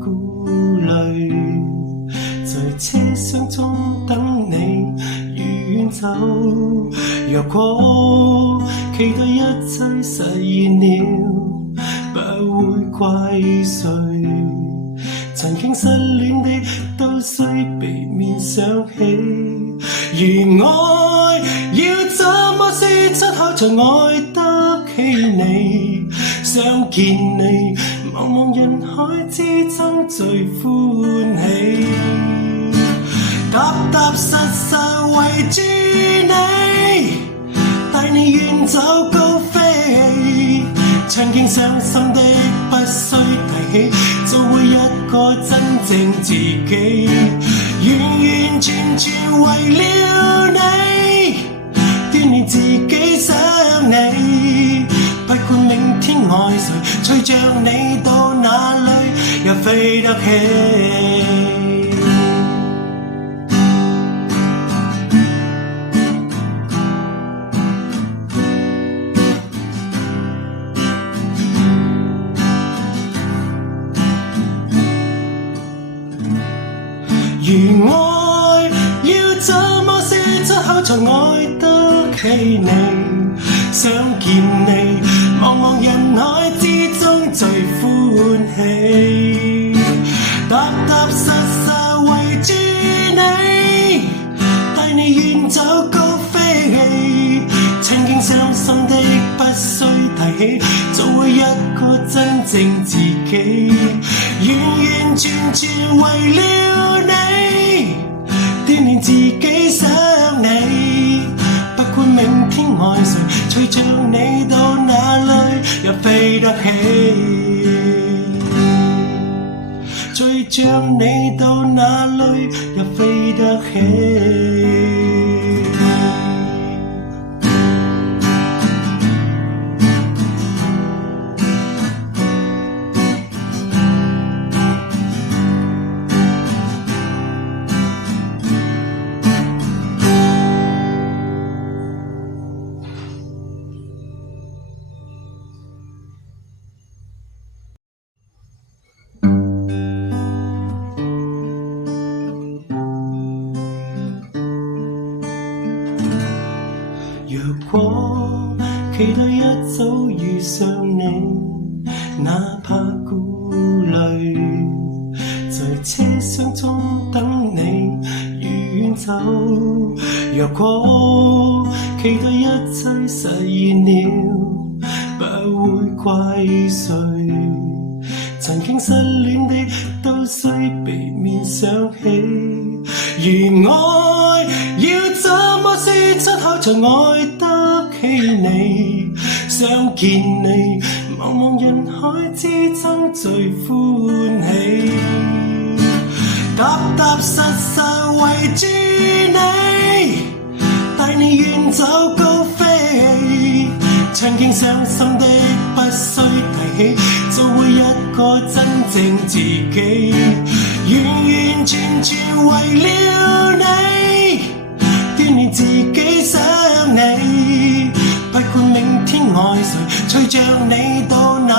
顧慮，在車廂中等你遠走。若果期待一切實現了，不會怪誰。曾經失戀的都需避免想起，如愛要怎麼說出口才愛得起你？想見你，茫茫人海之中最歡喜，踏踏實實圍住你，帶你遠走高飛。曾經傷心的不需提起，做回一個真正自己，完完全全為了你，鍛鍊自己想你。不管明天愛誰，隨着你到哪裏也飛得起。如愛要怎麼說出口才愛得起你？想見你，茫茫人海之中最歡喜，踏踏實實圍住你，帶你遠走高飛。曾經傷心的不需提起，做回一個真正自己，完完全全為了你，鍛鍊自己想你。不管明天愛誰，隨着你到哪裏也飛得起，隨着你到哪裏也飛得起。若果期待一早遇上你，哪怕顧慮，在車廂中等你遠走。若果期待一切實現了，不會怪誰。曾經失戀的都需避免想起，如愛要怎麼說出口才愛得起你？想見你，茫茫人海之中最歡喜，踏踏實實圍住你，帶你遠走高飛。曾經傷心的不需提起，做回一個真正自己，完完全全為了你，鍛鍊自己想你。不管明天愛誰，隨着你到哪